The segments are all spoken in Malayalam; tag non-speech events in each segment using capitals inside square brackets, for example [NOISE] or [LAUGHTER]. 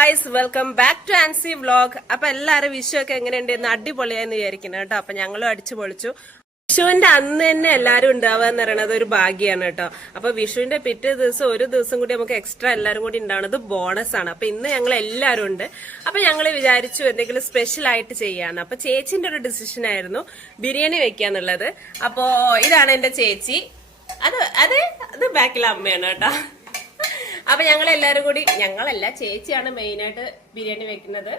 Guys welcome back to Ancy vlog അപ്പൊ എല്ലാരും വിഷു ഒക്കെ എങ്ങനെയുണ്ട് എന്ന് അടിപൊളിയാന്ന് വിചാരിക്കുന്നു കേട്ടോ. അപ്പൊ ഞങ്ങളും അടിച്ചു പൊളിച്ചു വിഷുവിന്റെ അന്ന് തന്നെ എല്ലാരും ഉണ്ടാവുക എന്ന് പറയുന്നത് ഒരു ഭാഗ്യമാണ് കേട്ടോ. അപ്പൊ വിഷുവിന്റെ പിറ്റേ ദിവസം ഒരു ദിവസം കൂടി നമുക്ക് എക്സ്ട്രാ എല്ലാരും കൂടി ഉണ്ടാവുന്നത് ബോണസ് ആണ്. അപ്പൊ ഇന്ന് ഞങ്ങൾ എല്ലാരും ഉണ്ട്. അപ്പൊ ഞങ്ങൾ വിചാരിച്ചു എന്തെങ്കിലും സ്പെഷ്യൽ ആയിട്ട് ചെയ്യാന്ന്. അപ്പൊ ചേച്ചിന്റെ ഒരു ഡിസിഷൻ ആയിരുന്നു ബിരിയാണി വെക്കാന്നുള്ളത് അപ്പോ ഇതാണ് എന്റെ ചേച്ചി. അത് അത് അത് ബാക്കിലെ അമ്മയാണ് കേട്ടോ. അപ്പൊ ഞങ്ങൾ എല്ലാരും കൂടി ഞങ്ങളല്ല ചേച്ചിയാണ് മെയിൻ ആയിട്ട് ബിരിയാണി വെക്കുന്നത്.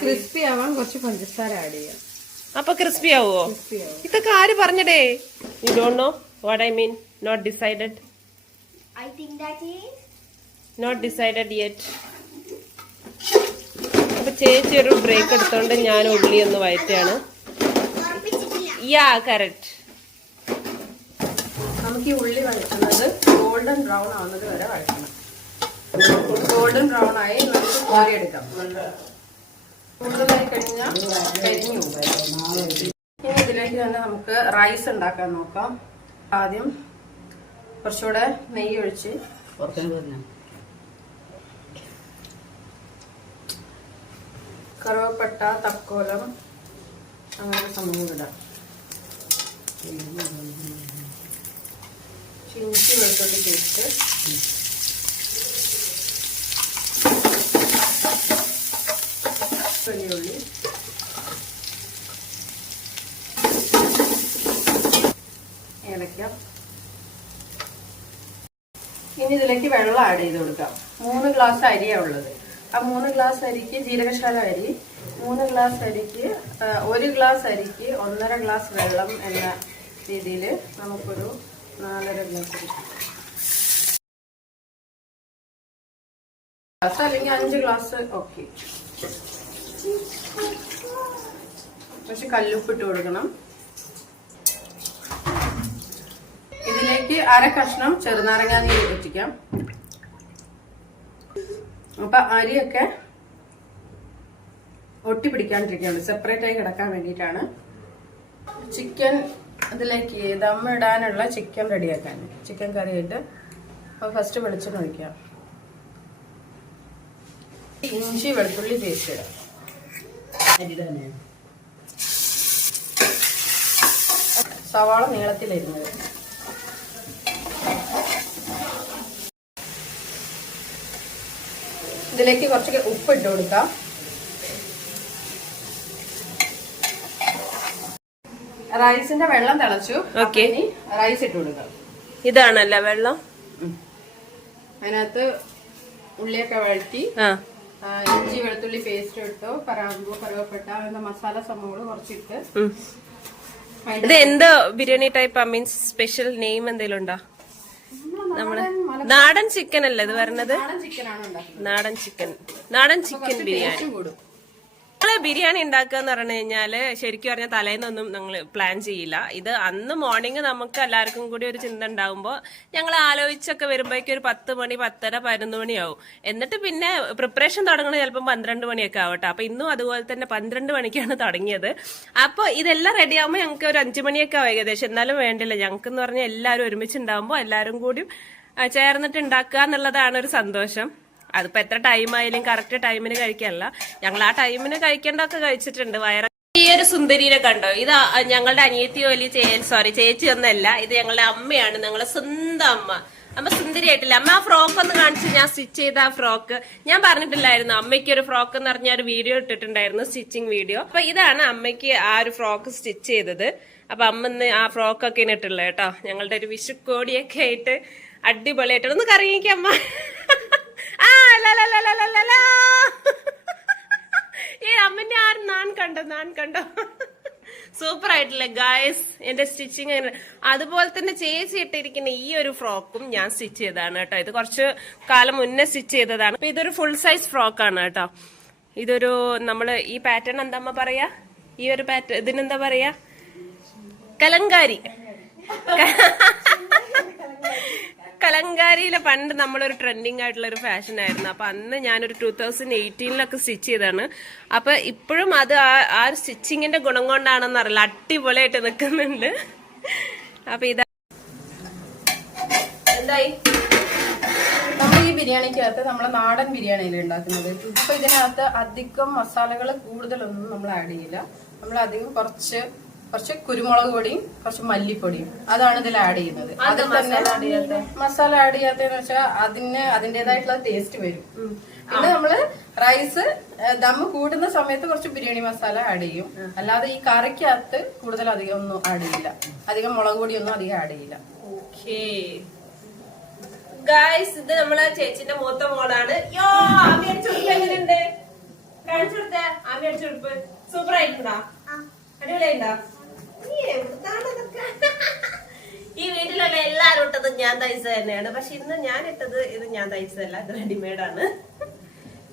ക്രിസ്പി ആവാൻ കുറച്ച് പഞ്ചസാര ആഡ് ചെയ്യാം. അപ്പൊ ക്രിസ്പി ആവുമോ ഇതൊക്കെ ആര് പറഞ്ഞടേ? You don't know what I mean not decided I think that is not decided yet അപ്പൊ ചേച്ചി ഒരു ബ്രേക്ക് എടുത്തോണ്ട് ഞാൻ ഉള്ളി ഒന്ന് വയറ്റാണ് യാ കറക്റ്റ് നമുക്ക് ഈ ഉള്ളി വഴറ്റുന്നത് ഗോൾഡൻ ബ്രൗൺ ആവുന്നത് വരെ വഴറ്റണം. ഗോൾഡൻ ബ്രൗൺ ആയി നമുക്ക് കോരിയെടുക്കാം. കൂടുതലായി കഴിഞ്ഞാൽ കരിഞ്ഞു. ഇനി ഇതിലേക്ക് തന്നെ നമുക്ക് റൈസ് ഉണ്ടാക്കാൻ നോക്കാം. ആദ്യം കുറച്ചുകൂടെ നെയ്യ് ഒഴിച്ച് കറുവപ്പട്ട തക്കോലം അങ്ങനെ സംഭവം ഇടാം. ഇഞ്ചി വെളുത്തുള്ളി പേസ്റ്റ് വെള്ളിയുള്ളി ഏലക്ക. ഇനി ഇതിലേക്ക് വെള്ളം ആഡ് ചെയ്ത് കൊടുക്കാം. മൂന്ന് ഗ്ലാസ് അരിയാണ് ഉള്ളത്. ആ മൂന്ന് ഗ്ലാസ് അരിക്ക് ജീരകശാല അരി മൂന്ന് ഗ്ലാസ് അരിക്ക് ഒരു ഗ്ലാസ് അരിക്ക് ഒന്നര ഗ്ലാസ് വെള്ളം എന്ന രീതിയിൽ നമുക്കൊരു നാലര ഗ്ലാസ് ഗ്ലാസ് അല്ലെങ്കിൽ അഞ്ച് ഗ്ലാസ്. ഓക്കെ. കുറച്ച് കല്ലുപ്പിട്ട് കൊടുക്കണം. ഇതിലേക്ക് അര കഷ്ണം ചെറുനാരങ്ങാ നീര് ഒറ്റിക്കാം അപ്പൊ അരിയൊക്കെ ഒട്ടി പിടിക്കാണ്ടിരിക്കുകയാണ് സെപ്പറേറ്റ് ആയി കിടക്കാൻ വേണ്ടിയിട്ടാണ്. ചിക്കൻ ഇതിലേക്ക് ദമ്മിടാനുള്ള ഇടാനുള്ള ചിക്കൻ റെഡിയാക്കാൻ. ചിക്കൻ കറി ആയിട്ട് അപ്പൊ ഫസ്റ്റ് വെളിച്ചെണ്ണ ഒഴിക്കാം ഇഞ്ചി വെളുത്തുള്ളി പേസ്റ്റ് ഇടാം. സവാള നീളത്തിലിരുന്നത് ഇതിലേക്ക് കുറച്ച് ഉപ്പ് ഇട്ട് കൊടുക്കാം. റൈസിന്റെ വെള്ളം തിളച്ചു. ഓക്കെ റൈസ് ഇട്ട് കൊടുക്കാം. ഇതാണല്ലേ വെള്ളം? അതിനകത്ത് ഉള്ളിയൊക്കെ വഴറ്റി ഇഞ്ചി വെളുത്തുള്ളി പേസ്റ്റ് ഇട്ടു. കറാമ്പു കറുവപ്പെട്ട അങ്ങനത്തെ മസാല സംഭവങ്ങൾ കുറച്ചിട്ട് ഇത് എന്ത് biryani type means special name എന്തെങ്കിലും ഉണ്ടോ? നമ്മൾ നാടൻ ചിക്കൻ അല്ലേ ഇത് വരണത്? നാടൻ ചിക്കൻ നാടൻ ചിക്കൻ ബിരിയാണി. നമ്മൾ ബിരിയാണി ഉണ്ടാക്കുക എന്ന് പറഞ്ഞു കഴിഞ്ഞാൽ ശരിക്കും പറഞ്ഞാൽ തലേന്നൊന്നും ഞങ്ങൾ പ്ലാൻ ചെയ്യില്ല. ഇത് അന്ന് മോർണിംഗ് നമുക്ക് എല്ലാവർക്കും കൂടി ഒരു ചിന്ത ഉണ്ടാകുമ്പോൾ ഞങ്ങൾ ആലോചിച്ചൊക്കെ വരുമ്പോഴേക്കും ഒരു പത്ത് മണി പത്തര പതിനൊന്ന് മണിയാവും. എന്നിട്ട് പിന്നെ പ്രിപ്പറേഷൻ തുടങ്ങുന്നത് ചിലപ്പോൾ പന്ത്രണ്ട് മണിയൊക്കെ ആവട്ടെ. അപ്പൊ ഇന്നും അതുപോലെ തന്നെ പന്ത്രണ്ട് മണിക്കാണ് തുടങ്ങിയത്. അപ്പോൾ ഇതെല്ലാം റെഡി ആകുമ്പോൾ ഞങ്ങൾക്ക് ഒരു അഞ്ചു മണിയൊക്കെ ആവും ഏകദേശം. എന്നാലും വേണ്ടില്ല. ഞങ്ങൾക്ക് എന്ന് പറഞ്ഞാൽ എല്ലാവരും ഒരുമിച്ച് ഉണ്ടാവുമ്പോൾ എല്ലാവരും കൂടി ചേർന്നിട്ട് ഉണ്ടാക്കുക എന്നുള്ളതാണ് ഒരു സന്തോഷം. അതിപ്പോ എത്ര ടൈം ആയാലും കറക്റ്റ് ടൈമിന് കഴിക്കാനല്ല ഞങ്ങൾ ആ ടൈമിന് കഴിക്കേണ്ടതൊക്കെ കഴിച്ചിട്ടുണ്ട്. വയറ ഈ ഒരു സുന്ദരീനെ കണ്ടോ? ഇത് ഞങ്ങളുടെ അനിയത്തി വലിയ ചേ സോറി ചേച്ചി ഒന്നല്ല. ഇത് ഞങ്ങളുടെ അമ്മയാണ്. ഞങ്ങളുടെ സ്വന്തം അമ്മ. അമ്മ സുന്ദരിയായിട്ടില്ല. അമ്മ ആ ഫ്രോക്ക് ഒന്ന് കാണിച്ച് ഞാൻ സ്റ്റിച്ച് ചെയ്ത ആ ഫ്രോക്ക് ഞാൻ പറഞ്ഞിട്ടില്ലായിരുന്നു. അമ്മയ്ക്ക് ഒരു ഫ്രോക്ക് എന്ന് പറഞ്ഞ ഒരു വീഡിയോ ഇട്ടിട്ടുണ്ടായിരുന്നു സ്റ്റിച്ചിങ് വീഡിയോ അപ്പൊ ഇതാണ് അമ്മയ്ക്ക് ആ ഒരു ഫ്രോക്ക് സ്റ്റിച്ച് ചെയ്തത്. അപ്പൊ അമ്മ ഇന്ന് ആ ഫ്രോക്ക് ഒക്കെ ഇട്ടുള്ളത് കേട്ടോ. ഞങ്ങളുടെ ഒരു വിഷുക്കോടിയൊക്കെ ആയിട്ട് അടിപൊളിയായിട്ട്. ഒന്ന് കറങ്ങിക്കാം [LAUGHS] ഏ അമ്മന്റെ ആരും നാൻ കണ്ടോ നാൻ കണ്ടോ? [LAUGHS] സൂപ്പർ ആയിട്ടില്ലേ ഗായസ് എന്റെ സ്റ്റിച്ചിങ് അങ്ങനെ. അതുപോലെ തന്നെ ചേച്ചി ഇട്ടിരിക്കുന്ന ഈ ഒരു ഫ്രോക്കും ഞാൻ സ്റ്റിച്ച് ചെയ്തതാണ് കേട്ടോ. ഇത് കുറച്ച് കാലം മുന്നേ സ്റ്റിച്ച് ചെയ്തതാണ്. അപ്പൊ ഇതൊരു ഫുൾ സൈസ് ഫ്രോക്കാണ് കേട്ടോ. ഇതൊരു നമ്മൾ ഈ പാറ്റേൺ എന്താ അമ്മ പറയാ? ഈ ഒരു പാറ്റേൺ ഇതിനെന്താ പറയാ? കലങ്കാരി. [LAUGHS] കലങ്കാരിയിലെ പണ്ട് നമ്മളൊരു ട്രെൻഡിങ് ആയിട്ടുള്ള ഒരു ഫാഷൻ ആയിരുന്നു. അപ്പൊ അന്ന് ഞാനൊരു ടൂ തൗസൻഡ് എയ്റ്റീനിലൊക്കെ സ്റ്റിച്ച് ചെയ്താണ് അപ്പൊ ഇപ്പോഴും അത് ആ- ഒരു സ്റ്റിച്ചിങ്ങിന്റെ ഗുണം കൊണ്ടാണെന്ന് അറിയില്ല. അടിപൊളിയായിട്ട് നിൽക്കുന്നുണ്ട് അപ്പൊ ഇതാ എന്തായി? ഈ ബിരിയാണിക്കകത്ത് നമ്മളെ നാടൻ ബിരിയാണിയിൽ ഉണ്ടാക്കുന്നത്. ഇപ്പൊ ഇതിനകത്ത് അധികം മസാലകൾ കൂടുതലൊന്നും നമ്മൾ ആഡ് ചെയ്യില്ല. നമ്മൾ അധികം കുറച്ച് കുറച്ച് കുരുമുളക് പൊടിയും കുറച്ച് മല്ലിപ്പൊടിയും. അതാണ് ഇതിൽ ആഡ് ചെയ്യുന്നത്. അതിൽ തന്നെ മസാല ആഡ് ചെയ്യാത്തതെന്ന് വെച്ചാൽ അതിന് അതിന്റേതായിട്ടുള്ള ടേസ്റ്റ് വരും. പിന്നെ നമ്മൾ റൈസ് ദമ്മ് കൂടുന്ന സമയത്ത് കുറച്ച് ബിരിയാണി മസാല ആഡ് ചെയ്യും. അല്ലാതെ ഈ കറിക്കകത്ത് കൂടുതൽ അധികം ഒന്നും ആഡ് ചെയ്യില്ല. അധികം മുളക് പൊടിയൊന്നും അധികം ആഡ് ചെയ്യില്ല. ഓക്കേ. ഗായ്സ് ഇത് നമ്മളെ ചേച്ചിന്റെ മൂത്ത മോളാണ്. യോ ആമി അടിച്ചുടുപ്പ് എങ്ങനെയുണ്ട്? കാണിച്ചു കൊടുത്തേ. ആമി അടിച്ചുടുപ്പ് സൂപ്പർ ആയിട്ടുണ്ടോ? ഈ വീട്ടിലുള്ള എല്ലാരും ഇട്ടത് ഞാൻ തയ്ച്ച തന്നെയാണ്. പക്ഷെ ഇന്ന് ഞാൻ ഇട്ടത് ഇത് ഞാൻ തയ്ച്ചതല്ല ഇത് റെഡിമെയ്ഡ് ആണ്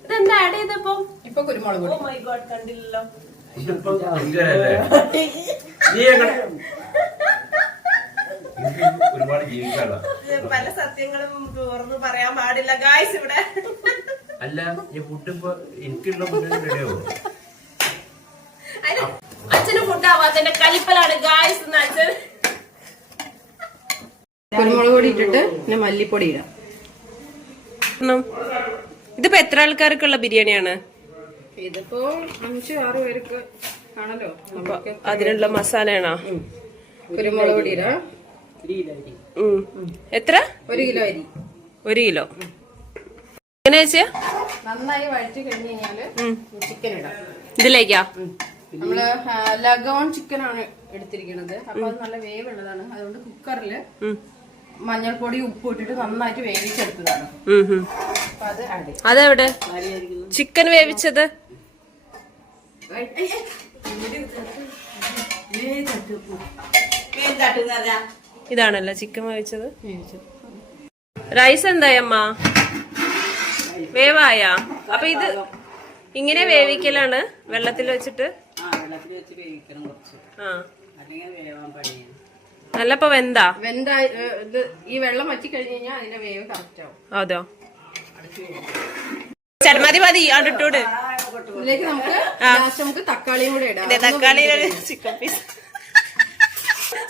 ഇതെന്താ ആഡ് ചെയ്തപ്പോ? ഇപ്പൊ കുരുമുളക് ഓ മൈ ഗോഡ് കണ്ടില്ലല്ലോ. ഒരുപാട് ജീവിക്കാനുള്ള പല സത്യങ്ങളും തുറന്നു പറയാൻ പാടില്ല ഗായ്സ് ഇവിടെ. അല്ല ഈ ഫുഡ് ഇപ്പൊ എനിക്കുള്ള ഫുഡ് റെഡിയാവോ അതിന് അച്ഛന് ആവാത്തതിന്റെ കലിപ്പലാണ് ഗായ്സ് എന്ന് അച്ഛൻ കുരുമുളക് പൊടി ഇട്ടിട്ട് പിന്നെ മല്ലിപ്പൊടി ഇടാം. ഇതിപ്പോ എത്ര ആൾക്കാർക്കുള്ള ബിരിയാണിയാണ്? ഇതിപ്പോ അഞ്ചു ആറു പേർക്ക് ആണല്ലോ. അപ്പൊ അതിനുള്ള മസാലയാണോ? കുരുമുളക് പൊടി ഇടാം. എത്ര? ഒരു കിലോ അരി. ഒരു കിലോ. എങ്ങനെയാ നന്നായി വഴറ്റി കഴിഞ്ഞു കഴിഞ്ഞാൽ ചിക്കൻ ഇടാം. ഇതിലേക്കാ? നമ്മൾ ലഗോൺ ചിക്കൻ ആണ് എടുത്തിരിക്കുന്നത് അപ്പൊ അത് നല്ല വേവുള്ളതാണ്. അതുകൊണ്ട് കുക്കറിൽ മഞ്ഞൾപ്പൊടി ഉപ്പ് ഇട്ടിട്ട് നന്നായിട്ട് വേവിച്ചെടുത്തതാണ്. അതെവിടെ? ചിക്കൻ വേവിച്ചത്? ഇതാണല്ലോ ചിക്കൻ വേവിച്ചത്? റൈസ് എന്തായമ്മ വേവായ? അപ്പൊ ഇത് ഇങ്ങനെ വേവിക്കലാണ് വെള്ളത്തിൽ വെച്ചിട്ട്? വെള്ളത്തിൽ വെച്ച് വേവിക്കണം കുറച്ച്. ആ. അല്ലെങ്കിൽ വേവാൻ പണിയാണ്. നല്ലപ്പോ വെന്താ? വെന്ത ഇത് ഈ വെള്ളം വറ്റി കഴിഞ്ഞ് കഴിഞ്ഞാൽ അതിന്റെ വേവ് കറക്റ്റ് ആവും. അതോ ചർമ്മതി മതി ആണ്ടിട്ടൂട് ഇതിലേക്ക് നമുക്ക് ലാസ്റ്റ് നമുക്ക് തക്കാളിയും കൂടെ ഇടാം. തക്കാളി ചിക്കൻ പീസ്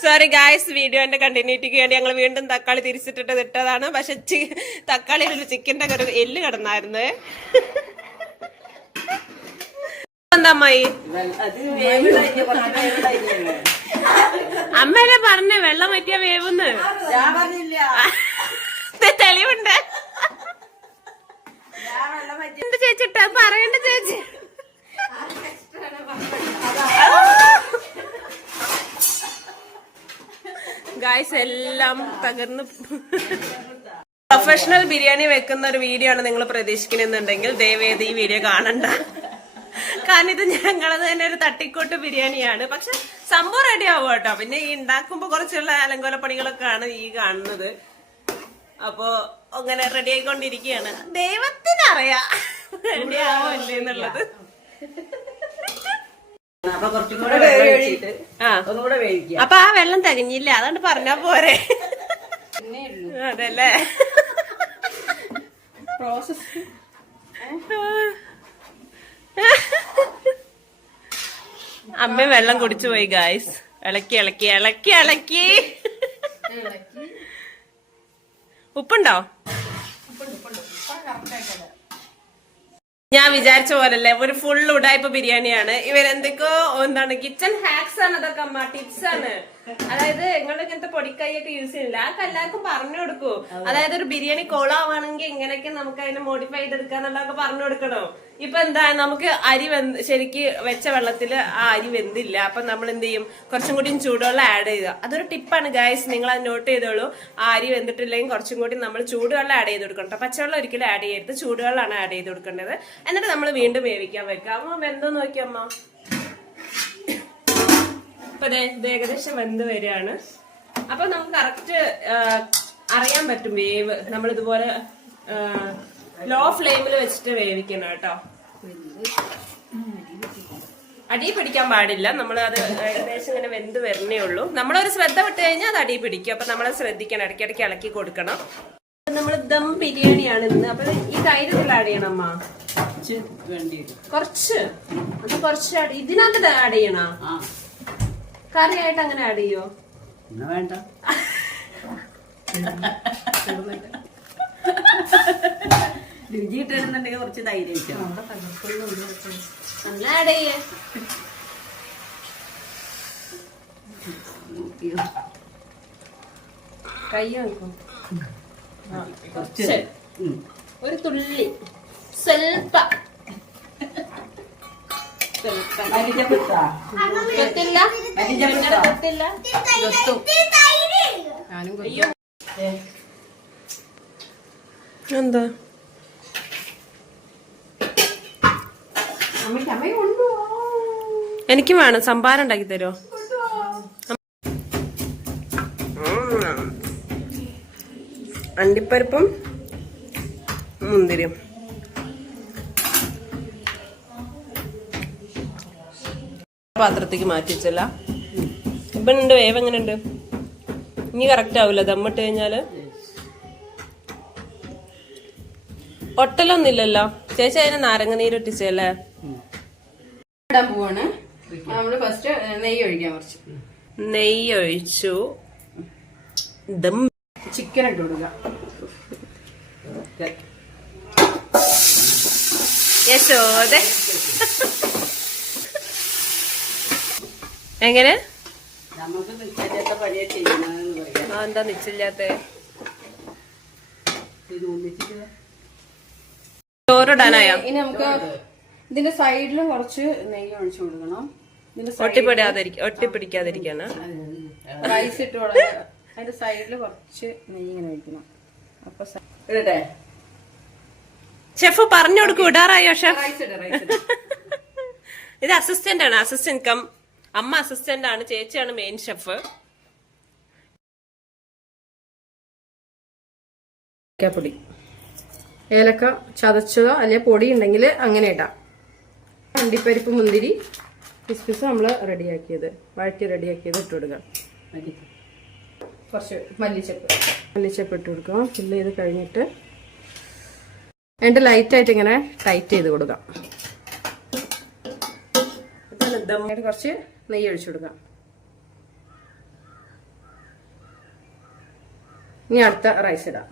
സോറി ഗായ്സ് വീഡിയോന്റെ കണ്ടിന്യൂറ്റിക്ക് വേണ്ടി ഞങ്ങൾ വീണ്ടും തക്കാളി തിരിച്ചിട്ടിട്ട് ഇട്ടതാണ്. പക്ഷെ തക്കാളിയിൽ ഒരു ചിക്കന്റെ ഒരു എല്ല് കിടന്നായിരുന്നു. അമ്മായി അമ്മേനെ പറഞ്ഞ വെള്ളം പറ്റിയ വേവുന്ന്. തെളിവുണ്ട്. എന്ത് ചേച്ചിട്ടാ പറയണ്ട ചേച്ചി. ഗായ്സ് എല്ലാം തകർന്ന്. പ്രൊഫഷണൽ ബിരിയാണി വെക്കുന്ന ഒരു വീഡിയോ ആണ് നിങ്ങൾ പ്രതീക്ഷിക്കുന്നുണ്ടെങ്കിൽ ദയവേദി ഈ വീഡിയോ കാണണ്ട. കാരണം ഇത് ഞങ്ങളത് തന്നെ ഒരു തട്ടിക്കോട്ട് ബിരിയാണിയാണ്. പക്ഷെ സംഭവം റെഡി ആവും കേട്ടോ. പിന്നെ ഈ ഉണ്ടാക്കുമ്പോ കുറച്ചുള്ള അലങ്കോല പണികളൊക്കെയാണ് ഈ കാണുന്നത്. അപ്പോ അങ്ങനെ റെഡി ആയിക്കൊണ്ടിരിക്കുകയാണ്. ദൈവത്തിനറിയാ. റെഡി ആവോ എന്നുള്ളത്. അപ്പൊ ആ. വെള്ളം തികഞ്ഞില്ല. അതുകൊണ്ട് പറഞ്ഞാ പോരെ. അതല്ലേ? പ്രോസസ് അമ്മ വെള്ളം കുടിച്ചു പോയി ഗായ്സ് ഇളക്കി ഇളക്കി ഇളക്കി ഇളക്കി. ഉപ്പുണ്ടോ? ഞാൻ വിചാരിച്ച പോലല്ലേ ഒരു ഫുൾ ഉടായ്പ ബിരിയാണിയാണ്. ഇവരെന്തൊക്കെയോ എന്താണ് കിച്ചൺ ഹാക്സ് ആണ് അതൊക്കെ അമ്മ ടിപ്സ് ആണ്. അതായത് നിങ്ങൾ ഇങ്ങനത്തെ പൊടിക്കൈയൊക്കെ യൂസ് ചെയ്യുന്നില്ല. ആ എല്ലാവർക്കും പറഞ്ഞു കൊടുക്കൂ. അതായത് ഒരു ബിരിയാണി കോളാവാണെങ്കിൽ ഇങ്ങനെയൊക്കെ നമുക്ക് അതിനെ മോഡിഫൈ ചെയ്തെടുക്കാന്നുള്ളതൊക്കെ പറഞ്ഞു കൊടുക്കണോ. ഇപ്പൊ എന്താ നമുക്ക് അരി വെന്ത് ശരിക്ക് വെച്ച വെള്ളത്തിൽ ആ അരി വെന്തില്ല. അപ്പൊ നമ്മൾ എന്ത് ചെയ്യും? കുറച്ചും കൂടി ചൂടുവെള്ളം ആഡ് ചെയ്യുക. അതൊരു ടിപ്പാണ് ഗായ്സ് നിങ്ങൾ അത് നോട്ട് ചെയ്തോളൂ. ആ അരി വെന്തിട്ടില്ലെങ്കിൽ കുറച്ചും കൂടി നമ്മൾ ചൂടുവെള്ളം ആഡ് ചെയ്ത് കൊടുക്കണം. പച്ചവെള്ളം ഒരിക്കലും ആഡ് ചെയ്യരുത്. ചൂടുവെള്ളമാണ് ആഡ് ചെയ്ത് കൊടുക്കേണ്ടത്. എന്നിട്ട് നമ്മൾ വീണ്ടും വേവിക്കാൻ വെക്കാം അമ്മ വെന്തോ നോക്കിയമ്മ അപ്പൊ ഇത് ഏകദേശം വെന്ത് വരികയാണ്. അപ്പൊ നമുക്ക് കറക്റ്റ് അറിയാൻ പറ്റും വേവ്. നമ്മൾ ഇതുപോലെ ലോ ഫ്ലെയിമിൽ വെച്ചിട്ട് വേവിക്കണം കേട്ടോ. അടി പിടിക്കാൻ പാടില്ല. നമ്മൾ അത് ഏകദേശം ഇങ്ങനെ വെന്ത് വരണേ ഉള്ളൂ. നമ്മളൊരു ശ്രദ്ധ വിട്ട് കഴിഞ്ഞാൽ അത് അടി പിടിക്കും. അപ്പൊ നമ്മൾ ശ്രദ്ധിക്കണം. ഇടയ്ക്കിടയ്ക്ക് ഇളക്കി കൊടുക്കണം. നമ്മൾ ദം ബിരിയാണിയാണ് ഇന്ന്. അപ്പൊ ഈ തൈര് ആഡ് ചെയ്യണം അമ്മ. കുറച്ച് വേണ്ടി വരും. കുറച്ച്? അത് കുറച്ച് ഇതിനകത്ത് ആഡ് ചെയ്യണോ? കറിയായിട്ട് അങ്ങനെ ആഡ് ചെയ്യോ? എന്നാ വേണ്ട. രുചി ഇട്ടിരുന്നുണ്ടെങ്കിൽ കുറച്ച് തൈര് വെക്കണം നല്ല ആഡ് ചെയ്യേ. കൈ നോക്കും. ഒരു തുള്ളി. സ്വൽപ്പ എന്താ? എനിക്ക് വേണം. സംഭാരം ഉണ്ടാക്കി തരുമോ അണ്ടിപ്പരിപ്പും മുന്തിരിയും. പാത്രത്തേക്ക് മാറ്റി വെച്ചല്ല ഇപ്പൊ ഉണ്ട് വേവ് എങ്ങനെയുണ്ട് ഇനി കറക്റ്റ് ആവില്ല ദമ്മിട്ട് കഴിഞ്ഞാൽ ഒട്ടലൊന്നുമില്ലല്ലോ. ചേച്ചി അതിന് നാരങ്ങ നീര് ഒട്ടിച്ചല്ലേ ഇടാൻ പോവാണ്. നമ്മൾ ഫസ്റ്റ് നെയ്യ് ഒഴിക്കാൻ കുറച്ച്. നെയ്യ് ഒഴിച്ചു. ദം ചിക്കൻ ഇട്ട് കൊടുക്കാം. യശോദ. എങ്ങനെ? എന്താ ചോറിടാനായോ? ഇനി നമുക്ക് ഇതിന്റെ സൈഡിലും കുറച്ച് നെയ്യ് ഒഴിച്ചു കൊടുക്കണം. ഒട്ടിപ്പിടിക്കാതിരിക്കും ഒട്ടിപ്പിടിക്കാതിരിക്കാണ് റൈസ് ഇട്ട് കൊടുക്കാം അതിന്റെ സൈഡിൽ കുറച്ച് നെയ്യ് ഇങ്ങനെ ഒഴിക്കണം. അപ്പൊ ഇടട്ടെ. ഷെഫ് പറഞ്ഞു കൊടുക്കും ഇടാറായോ ഷെഫ്? റൈസ് ഇട് റൈസ് ഇട്. ഇത് അസിസ്റ്റന്റ് ആണ് അസിസ്റ്റന്റ് കം അമ്മ അസിസ്റ്റന്റ് ആണ് ചേച്ചിയാണ് മെയിൻ ഷെഫ് പൊടി ഏലക്ക ചതച്ചതോ അല്ലെ പൊടി ഉണ്ടെങ്കിൽ അങ്ങനെ ഇടാം. അണ്ടിപ്പരിപ്പ് മുന്തിരി കിസ്മിസ് നമ്മൾ റെഡിയാക്കിയത്. വഴറ്റി റെഡിയാക്കിയത് ഇട്ട് കൊടുക്കാം. മതി. കുറച്ച് മല്ലിച്ചപ്പ്. മല്ലിച്ചപ്പ് ഇട്ട് കൊടുക്കാം ഫില്ല് ചെയ്ത് കഴിഞ്ഞിട്ട് ലൈറ്റ് ലൈറ്റായിട്ട് ഇങ്ങനെ ടൈറ്റ് ചെയ്ത് കൊടുക്കാം. കുറച്ച് നെയ്യ് ഒഴിച്ചു ഇനി അടുത്ത റൈസ് ഇടാം.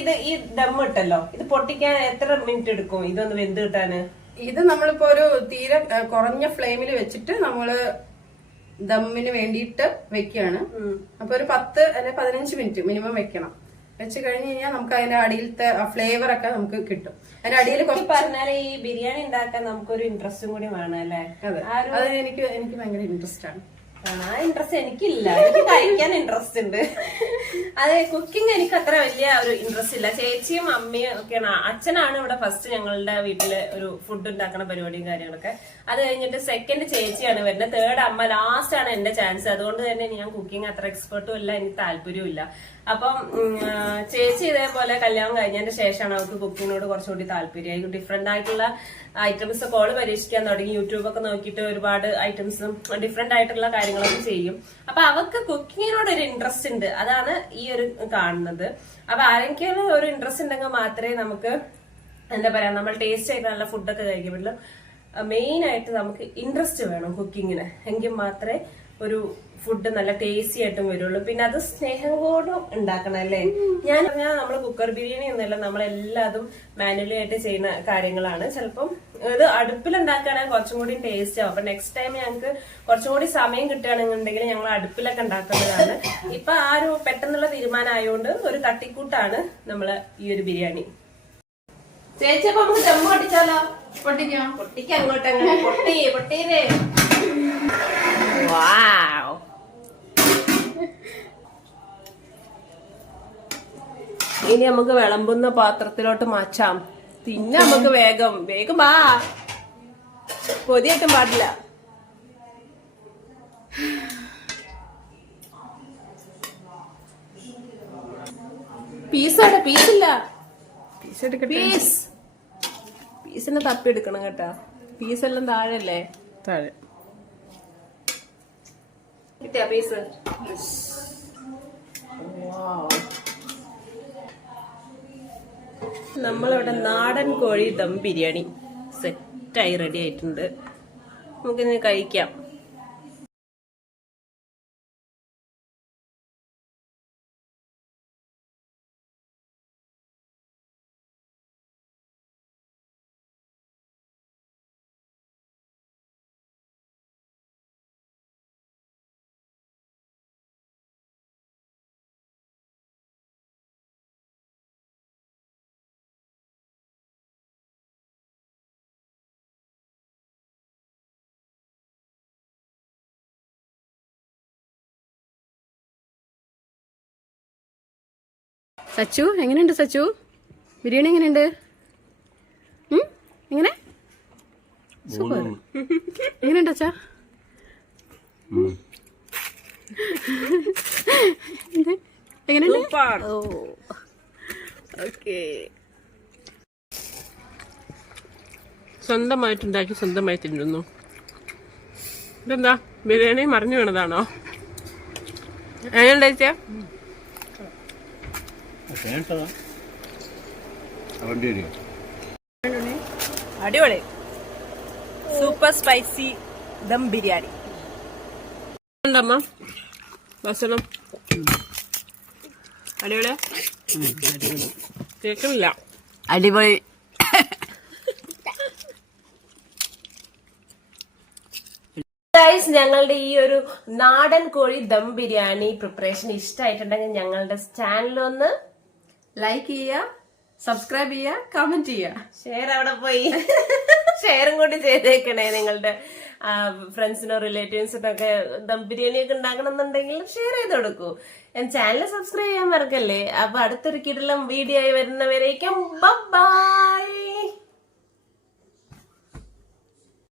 ഇത് ഈ ദം ഇട്ടല്ലോ. ഇത് പൊട്ടിക്കാൻ എത്ര മിനിറ്റ് എടുക്കും? ഇതൊന്ന് വെന്ത് കിട്ടാന്? ഇത് നമ്മളിപ്പോ ഒരു തീരെ കുറഞ്ഞ ഫ്ലെയിമിൽ വെച്ചിട്ട് നമ്മൾ ദമ്മിന് വേണ്ടിയിട്ട് വെക്കുകയാണ്. അപ്പൊ ഒരു പത്ത് അല്ലെ പതിനഞ്ച് മിനിറ്റ് മിനിമം വെക്കണം. വെച്ച് കഴിഞ്ഞ് കഴിഞ്ഞാൽ നമുക്ക് അതിന്റെ അടിയിലത്തെ ഫ്ലേവർ ഒക്കെ നമുക്ക് കിട്ടും. അതിന്റെ അടിയിൽ കുറച്ച് പറഞ്ഞാൽ ഈ ബിരിയാണി ഉണ്ടാക്കാൻ നമുക്കൊരു ഇൻട്രസ്റ്റും കൂടി വേണം അല്ലേ? അതെ. അത് എനിക്ക് എനിക്ക് ഭയങ്കര ഇൻട്രസ്റ്റ് ആണ്. ആ ഇൻട്രസ്റ്റ് എനിക്കില്ല. എനിക്ക് കഴിക്കാൻ ഇൻട്രസ്റ്റ് ഉണ്ട്. അതെ കുക്കിംഗ് എനിക്ക് അത്ര വലിയ ഒരു ഇൻട്രസ്റ്റ് ഇല്ല. ചേച്ചിയും അമ്മയും ഒക്കെയാണ്. അച്ഛനാണ് ഇവിടെ ഫസ്റ്റ് ഞങ്ങളുടെ വീട്ടിൽ ഒരു ഫുഡ് ഉണ്ടാക്കുന്ന പരിപാടിയും കാര്യങ്ങളൊക്കെ. അത് കഴിഞ്ഞിട്ട് സെക്കൻഡ് ചേച്ചിയാണ് വരുന്നത്. തേർഡ് അമ്മ ലാസ്റ്റ് ആണ് എന്റെ ചാൻസ് അതുകൊണ്ട് തന്നെ ഞാൻ കുക്കിംഗ് അത്ര എക്സ്പെർട്ടും ഇല്ല എനിക്ക് താല്പര്യവും ഇല്ല. അപ്പം ചേച്ചി ഇതേപോലെ കല്യാണം കഴിഞ്ഞതിന്റെ ശേഷമാണ് അവർക്ക് കുക്കിങ്ങിനോട് കുറച്ചുകൂടി താല്പര്യം. ഡിഫറെന്റ് ആയിട്ടുള്ള ഐറ്റംസ് ഒക്കെ ഓൾ പരീക്ഷിക്കാൻ തുടങ്ങി. യൂട്യൂബ് ഒക്കെ നോക്കിയിട്ട് ഒരുപാട് ഐറ്റംസും ഡിഫറെന്റ് ആയിട്ടുള്ള കാര്യങ്ങളൊക്കെ ചെയ്യും. അപ്പൊ അവർക്ക് കുക്കിങ്ങിനോട് ഒരു ഇൻട്രസ്റ്റ് ഉണ്ട്. അതാണ് ഈ ഒരു കാണുന്നത്. അപ്പൊ ആരെങ്കിലും ഒരു ഇൻട്രസ്റ്റ് ഉണ്ടെങ്കിൽ മാത്രമേ നമുക്ക് എന്താ പറയാ നമ്മൾ ടേസ്റ്റ് ചെയ്ത് നല്ല ഫുഡൊക്കെ കഴിക്കാൻ പറ്റുള്ളൂ മെയിൻ ആയിട്ട് നമുക്ക് ഇൻട്രസ്റ്റ് വേണം കുക്കിങ്ങിന്. എങ്കിൽ മാത്രമേ ഒരു ഫുഡ് നല്ല ടേസ്റ്റി ആയിട്ടും വരുള്ളൂ. പിന്നെ അത് സ്നേഹം സ്നേഹത്തോടും ഉണ്ടാക്കണം അല്ലേ? ഞാൻ പറഞ്ഞാൽ നമ്മൾ കുക്കർ ബിരിയാണി ഒന്നുമല്ല നമ്മളെല്ലാതും മാനുവലി ആയിട്ട് ചെയ്യുന്ന കാര്യങ്ങളാണ്. ചിലപ്പം ഇത് അടുപ്പിൽ ഉണ്ടാക്കുകയാണെങ്കിൽ കുറച്ചും കൂടി ടേസ്റ്റ് ആവും. അപ്പൊ നെക്സ്റ്റ് ടൈം ഞങ്ങൾക്ക് കുറച്ചും കൂടി സമയം കിട്ടുകയാണെന്നുണ്ടെങ്കിൽ ഞങ്ങൾ അടുപ്പിലൊക്കെ ഉണ്ടാക്കുന്നതാണ്. ഇപ്പൊ ആ ഒരു പെട്ടെന്നുള്ള തീരുമാനം ആയതുകൊണ്ട് ഒരു തട്ടിക്കൂട്ടാണ് നമ്മൾ ഈ ഒരു ബിരിയാണി. ചേച്ചി അപ്പൊ നമുക്ക് ദമ്മ് പൊട്ടിച്ചാലോ? പൊട്ടിക്കാം. പൊട്ടിക്കാം അങ്ങോട്ട് അങ്ങനെ പൊട്ടി പൊട്ടീരേ വാവ് ഇനി നമുക്ക് വിളമ്പുന്ന പാത്രത്തിലോട്ട് മാറ്റാം. പിന്നെ നമുക്ക് വേഗം വേഗം വാ. കൊതിയായിട്ടും പാടില്ല. പീസാണ് പീസില്ല പീസ് പീസിനെ തപ്പി എടുക്കണം കേട്ടാ. പീസെല്ലാം താഴല്ലേ താഴെ. കിട്ടിയ പീസ് നമ്മളിവിടെ നാടൻ കോഴി ദം ബിരിയാണി സെറ്റായി റെഡി ആയിട്ടുണ്ട്. നമുക്കിനി കഴിക്കാം. സച്ചു എങ്ങനെയുണ്ട് സച്ചു? ബിരിയാണി എങ്ങനെയുണ്ട്? എങ്ങനെ? സൂപ്പർ എങ്ങനെയുണ്ട് അച്ഛാ? എങ്ങനെയുണ്ട്? ഓ. ഓക്കേ. സ്വന്തമായിട്ടുണ്ടാക്കി സ്വന്തമായി തിന്നുന്നു. ഇതെന്താ? ബിരിയാണി മറിഞ്ഞു വീണതാണോ? വരിക അടിപൊളി. Super spicy dum biryani. ഉണ്ടമ്മ? ഭക്ഷണം? അടിപൊളി? കേൾക്കുന്നില്ല. അടിപൊളി. ഗൈസ് ഞങ്ങളുടെ ഈ ഒരു നാടൻ കോഴി ദം ബിരിയാണി പ്രിപ്പറേഷൻ ഇഷ്ടമായിട്ടുണ്ടെങ്കിൽ ഞങ്ങളുടെ ചാനലൊന്ന് ലൈക്ക് ചെയ്യുക സബ്സ്ക്രൈബ് ചെയ്യുക കമന്റ് ചെയ്യുക. ഷെയർ അവിടെ പോയി. ഷെയറും കൂടി ചെയ്തേക്കണേ നിങ്ങളുടെ ഫ്രണ്ട്സിനോ റിലേറ്റീവ്സിനൊക്കെ ദം ബിരിയാണി ഒക്കെ ഉണ്ടാക്കണം എന്നുണ്ടെങ്കിൽ ഷെയർ ചെയ്ത് കൊടുക്കൂ. ചാനൽ സബ്സ്ക്രൈബ് ചെയ്യാൻ മറക്കല്ലേ? അപ്പൊ അടുത്തൊരു കിടലം വീഡിയോ ആയി വരുന്നവരേക്കും ബൈ